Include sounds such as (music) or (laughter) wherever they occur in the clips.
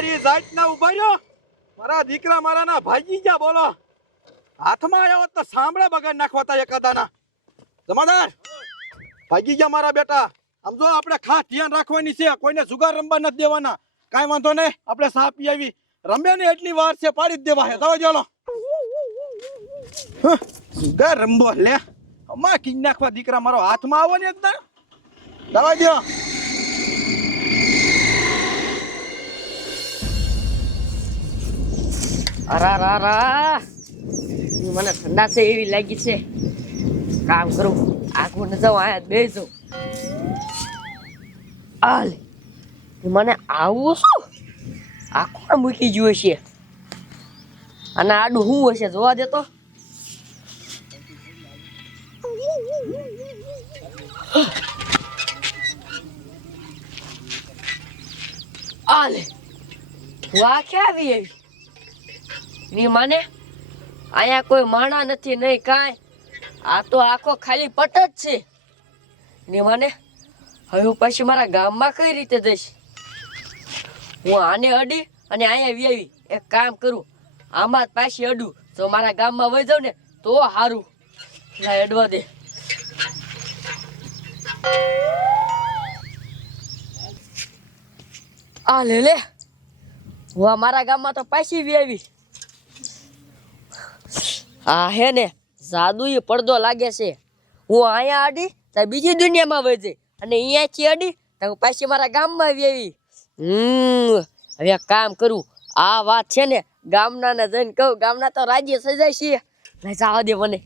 તમારી જાતના ઊભા રહ્યો? મારા દીકરા મારાના ભાગી ગયા બોલો. હાથમાં આવ્યો તો સાંભળા બગાડ નાખવા તા એકાદાના. જમાદાર ભાગી ગયા મારા બેટા. આમ જો આપણે ખાસ ધ્યાન રાખવાની છે, કોઈને જુગાર રમવા નથી દેવાના. કાંઈ વાંધો નહીં, આપણે સાપ પી આવી. રમ્યા ને એટલી વાર છે, પાડી જ દેવા હે તો ચાલો જુગાર રમવો, લે. અમા કિન નાખવા દીકરા મારો હાથમાં આવો ને એકદમ દવા દો અરા રા રા મને ઠંડા છે એવી લાગી છે. કામ કરું. આગું ન જાઉં આયા બે આલે મને આવું શું? આ કોણ મૂકી ગયું છે અને આડું શું હશે? જોવા દેતો આલે વાહ ક્યાં આવી? ની માને? અહીંયા કોઈ માણા નથી, નહીં કાંઈ. આ તો આખો ખાલી પટ જ છે. ની માને? હવે હું પછી મારા ગામમાં કઈ રીતે જઈશ? હું આને અડી અને અહીંયા વ્યાવી એક કામ કરું. આમાં જ પાછી અડું. તો મારા ગામમાં વહી જાઉં ને, તો સારું લાય અડવા દે. આ લે લે. હું મારા ગામમાં તો પાછી આવી. આ હે ને જાદુઈ પડદો લાગે છે. હું અહીંયા અડી તો બીજી દુનિયામાં વહી જઈ અને અહીંયાથી અડી તો હું પાછી મારા ગામમાં આવી આવી. હમ હવે કામ કરું. આ વાત છે ને ગામના ને જઈને કહું ગામના તો રાજ્ય સજાય છે. લઈ જવા દે મને.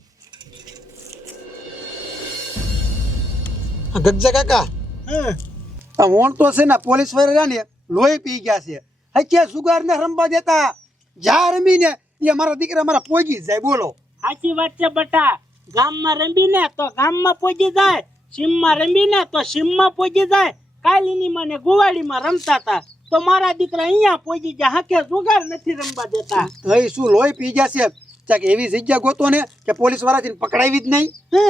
ગજ્જા કાકા. હા. વોણ તો છે ને પોલીસવાળા ને લોહી પી ગયા છે. હચ્યા સુગાર ને રમવા દેતા? જ્યાં રમી ને એ અમારા દીકરા મારા પોગી જ જાય બોલો. સાચી વાત છે બટા. ગામમાં રમીને તો ગામમાં પોગી જાય સીમમાં રમીને તો સીમમાં પોગી જાય. કાલીની મને ગુવાડીમાં રમતા હતા તો મારા દીકરા અહીંયા પોગી જાય હાકે જુગાર નથી રમવા દેતા. હઈ શું લોહી પી ગયા છે? ચાક એવી જગ્યા ગોતો ને કે પોલીસવાળા પકડાવી જ નહીં. હે?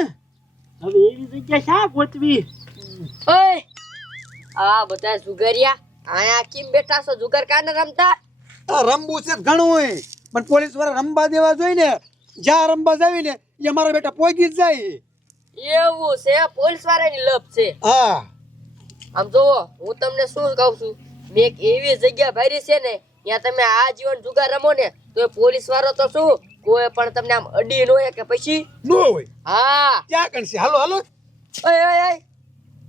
હવે એવી જગ્યા શા ગોતવી? ઓય! આ બધા જુગારિયા અહીંયા કેમ બેઠા છો? જુગાર કાને રમતા? રમવું છે ઘણું પણ પોલીસવાળા રમવા દેવા જોઈએ ને જ્યાં રમવા જાવી ને એ મારા બેટા પોગી જ જાય. એવું છે પોલીસ વાળાની લપ છે. હા. આમ જોવો હું તમને શું કહું છું? મેં એક એવી જગ્યા ભરી છે ને ત્યાં તમે આ જીવન જુગાર રમો ને તો પોલીસ વાળો તો શું? કોઈ પણ તમને આમ અડી નો કે પછી? નો હોય. હા. ક્યાં કણશે હાલો હાલો. ઓય ઓય ઓય.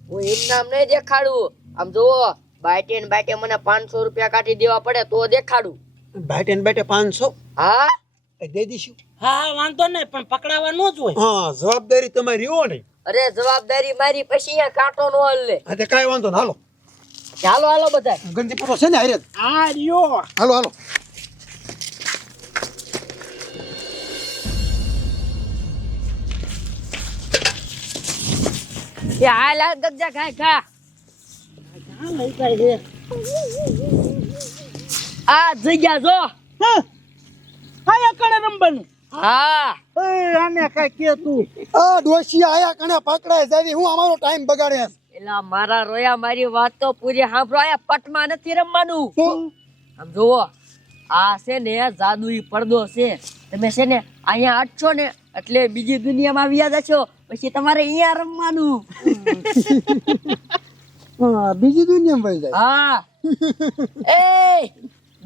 હું એમ નામ નહીં દેખાડું. આમ જોવો બાઈટે ને બાઈટે મને પાંચસો રૂપિયા કાઢી દેવા પડે તો દેખાડું. બેટે ને બેટે પાંચસો. હા? દઈ દઈશું. હા હા વાંધો નહીં પણ પકડાવા ન જ હોય. હા જવાબદારી તમારી હો નહીં. અરે જવાબદારી મારી પછી અહીંયા કાંટો નો હલે. હા તે કાંઈ વાંધો ને હાલો. ચાલો હાલો બધા ગંજી પૂરો છે ને હારે? આ રહ્યો. હાલો હાલો. એ હાલ હાલ ગગજા ખાય ખા. ક્યાં લઈ છે. આ જગ્યા જો. આયા કણે રમવાનું? હા. આને કઈ કે તું? આ ડોશી આયા કણે પકડાય જાય હું અમારો ટાઈમ બગાડે એલા મારા રોયા મારી વાત તો પૂરી સાંભળો. આયા પટમાં નથી રમવાનું. આમ જુઓ આ છે ને જાદુઈ પડદો છે. તમે છે ને અહીંયા અટશો ને એટલે બીજી દુનિયામાં વ્યાજ છો પછી તમારે અહીંયા રમવાનું. (laughs) બીજી દુનિયામાં ભાઈ જાય. હા. (laughs) એ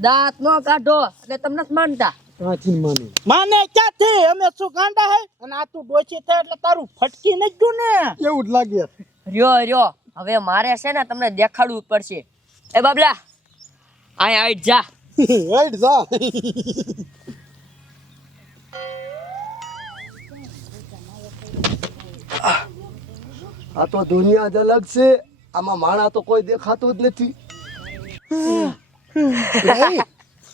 દાંત નો કાઢો એટલે તમને માનતા. કાચી માનું. માને ક્યાંથી? અમે શું ગાંડા હે? અને આ તું ડોચી થાય એટલે તારું ફટકી ન ગયું ને? એવું જ લાગે. રયો રહ્યો. હવે મારે છે ને તમને દેખાડવું પડશે. એ બાબલા અહીંયા આઈ જા. રાઈટ જા. આ તો દુનિયા જ અલગ છે. આમાં માણા તો કોઈ દેખાતું જ નથી.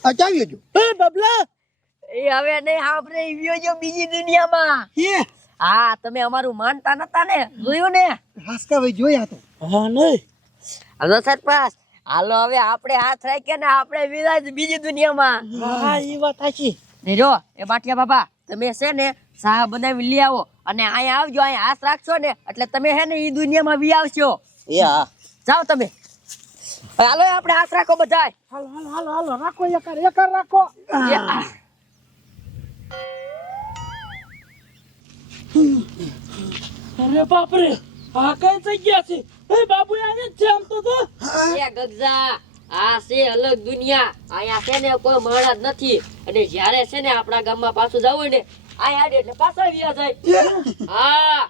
આ ચાવી એ બબલા. એ હવે નહીં સાંભળે ઈ વ્યો બીજી દુનિયામાં. હે? હા તમે અમારું માનતા નતા ને જોયું ને? હાસકા ભાઈ જોયા તો. હા નહીં. હલો સરપાસ હાલો હવે આપણે હાથ રાખીએ ને આપણે વિદાય બીજી દુનિયામાં. હા એ વાત સાચી. એ બાટિયા બાબા તમે છે ને સાહ બનાવી લઈ આવો અને અહીંયા આવજો અહીંયા હાથ રાખશો ને એટલે તમે હે ને એ દુનિયામાં વી આવશો. એ હા. જાઓ તમે. હાલો આપણે હાથ રાખો બધાય. હાલો હાલો હાલો હાલો રાખો એકાર એકાર રાખો. અરે બાપ રે આ કઈ જગ્યા છે? એ બાબુ આને જ તો તો. એ ગગજા આ છે અલગ દુનિયા. અહીંયા છે ને કોઈ માણસ નથી. અને જ્યારે છે ને આપણા ગામમાં પાછું જવું ને આ હાડે એટલે પાછા વ્યા જાય. હા.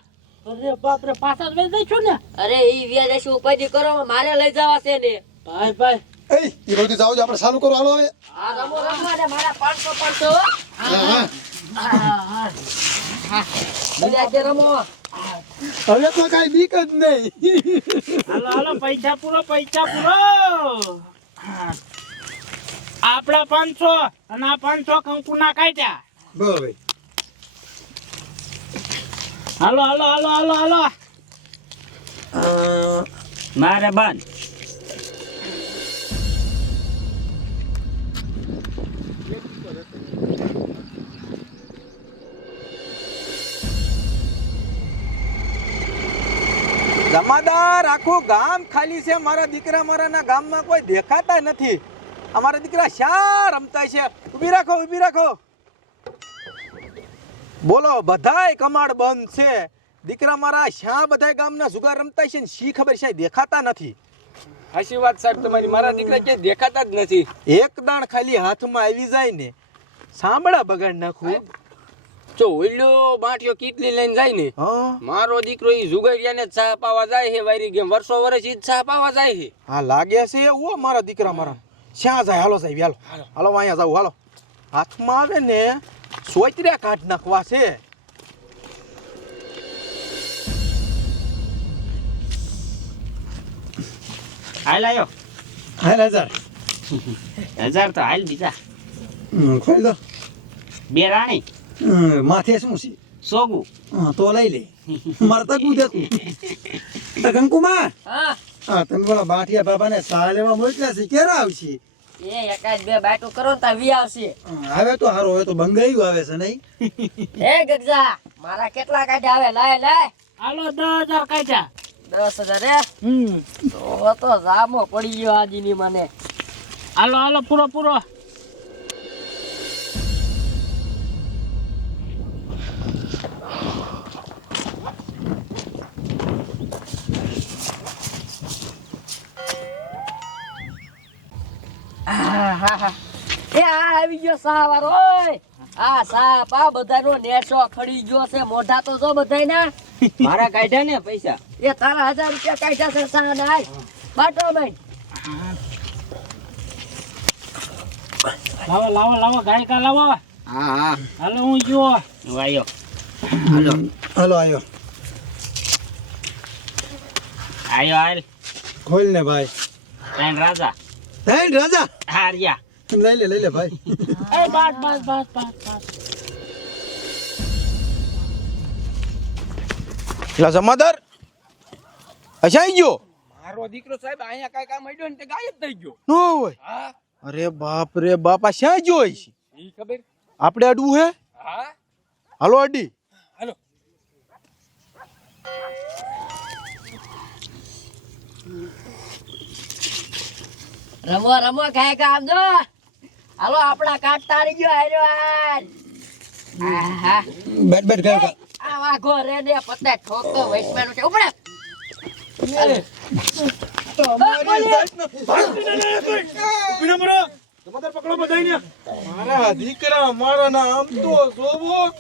અરે બાપ રે પાછા લઈ જઈશું ને. અરે ઈ વ્યા જશે ઉપાધિ કરો મારે લઈ જવા છે ને. ભાઈ ભાઈ. એ એ બધું જાવ આપણે ચાલુ કરો. હાલો હવે. રમો ને મારા પાંચસો પાંચસો બીજા કે રમો. હવે તો કાંઈ બીક જ નહીં. હાલો હાલો પૈસા પૂરો પૈસા પૂરો. આપડા પાંચસો અને આ પાંચસો કંકુના કાઢ્યા. બરાબર. હાલો હાલો હાલો હાલો હાલો. મારે બંધ. જમાદાર, આખું ગામ ખાલી છે. મારા દીકરા મારાના ગામમાં કોઈ દેખાતા નથી. અમારા દીકરા શા રમતા છે? ઊભી રાખો ઊભી રાખો. બોલો બધાય કમાડ બંધ છે. દીકરા મારા શ્યા બધાય ગામના જુગાર રમતા છે ને શી ખબર છે? દેખાતા નથી. હાશી વાત સાહેબ તમારી મારા દીકરા ક્યાંય દેખાતા જ નથી. એક દાણ ખાલી હાથમાં આવી જાય ને. સાંભળા બગાડ નાખું. જો ઓલ્યો બાટિયો કીટલી લઈને જાય ને. મારો દીકરો ઈ જુગારિયાને જ ચા પાવા જાય હે વાયરી ગેમ. વર્ષો વર્ષ ઈ જ સાહ પાવા જાય હે હા લાગે છે એવું મારા દીકરા મારા. શ્યા જાય હાલો સાહેબ હાલો. હાલો. અહીંયા જાવ હાલો. હાથમાં આવે ને સોયત્ર્યા કાઢ નાખવા છે. હાલ આયો. હાલ હજાર. હજાર તો હાલ બીજા. હમ, ખોલી દો બે રાણી. હમ, માથે શું છે? સોગુ. તો લઈ લે. મરતા કું દેતું તો કંકુમાં હા. હા તમે બોલા બાઠિયા બાબાને સા લેવા મોકલ્યા છે. ક્યારે આવશે? એ એકાદ બે બાટું કરો ને વી આવશે. હા, આવે તો હવે તો બંગાયું આવે છે નહીં? હે ગગજા મારા કેટલા કાઢ્યા આવે? લાય લાય. હાલો દસ હજાર કાઢ્યા દસ હજાર રે હમ. તો તો જામો પડી ગયો આજીની મને. હાલો હાલો પૂરો પૂરો. આવી ગયો સા ઓય! આ સા પા બધાનો નેસો ખડી ગયો છે મોઢા તો જો બધાય ના મારા કાઢ્યા ને પૈસા? એ તારા હજાર રૂપિયા કાઢ્યા છે સા ના બાટો મેં લાવો લાવો લાવો ગાયકા લાવો. હા હા. હાલો હું જુઓ આવ્યો હાલો. આવ્યો આયો. હાલ. ખોલ ને ભાઈ. ત્રણ રાજા. રાજા? હાર્યા લઈ લે લઈ લે ભાઈ એ બસ બસ બસ બસ બસ એટલે જમાદાર અચ્છા આવી ગયો મારો દીકરો સાહેબ અહીંયા કાંઈ કામ અડ્યો ને તે ગાયબ થઈ ગયો નો હોય હા અરે બાપ રે બાપા શ્યાં ગયો છે ઈ ખબર આપણે અડવું હે હા હાલો અડી હાલો રમો રમો કાય કામ જો હાલો આપણા કાટ તારી ગયો હાર્યો આર બેટ બેટ ગયો આ વાઘો રે દે પતા ઠોકો વૈશ્વાનો છે. ઉપડે. મારા દીકરા મારા ના આમ તો જોવો.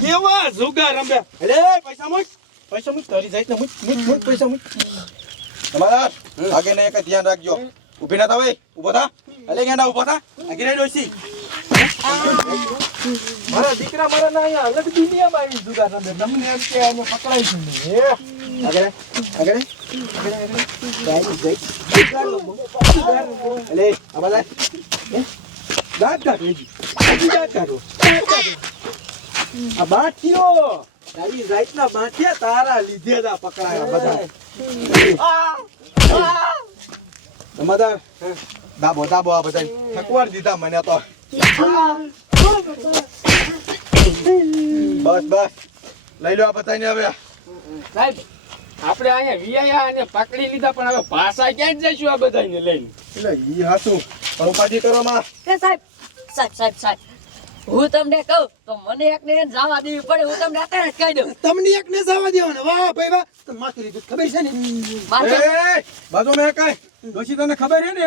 કેવા જુગાર રમ્યા. અરે પૈસા મુક. પૈસા મુક તારી જાય મુક મુક મુક પૈસા મુક. તમારા આગે એક ધ્યાન રાખજો. ઊભી ના થાવે ઊભો થા. અલે ગેંડા ઊભો થા. આગે રે ડોસી મારા દીકરા મારા ના અહીંયા અલગ દુનિયામાં આવી જુગાર રમે તમને એમ કે અમે પકડાઈ છું ને? અગરે અગરે અલે આ બધા દાંત કાઢો એજી. દાંત કાઢો. આ બાંઠિયો તારી જાતના બાંઠિયા તારા લીધે જ પકડાયા બધા. સમાધાન દાબો દાબો આ બધા ઠકવાર દીધા મને તો. બસ બસ. લઈ લો આ બધાને હવે. સાહેબ આપણે અહીંયા વિયા અને પકડી લીધા પણ હવે પાછા ક્યાં જઈશું આ બધાને લઈને? એટલે ઈ હાચું પણ ઉપાધિ કરો માં કે સાહેબ સાહેબ સાહેબ સાહેબ. હું તમને કહું તો મને એકને એને જવા દેવી પડે હું તમને અત્યારે જ કહી દઉં. તમને એક ને જવા દેવાનો. વાહ ભાઈ વાહ માથું લીધું. ખબર છે ને? એ બાજુ મેં કઈ. દોશી તને ખબર છે ને?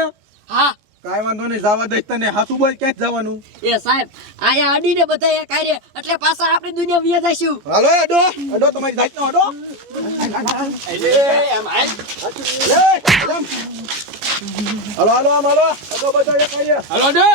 હા. કાઈ વાંધો નહીં જવા દઈશ તને. હાથું બોલ ક્યાં જવાનું? એ સાહેબ અહીંયા અડીને બધા એક હારે એટલે પાછા આપણી દુનિયા વિયા જઈશું. હાલો એ અડો. અડો તમારી જાતનો અડો. એટલે એમ આય. લે, એમ. હાલો હાલો આમ હાલો. અડો બધો એક હારે. હાલો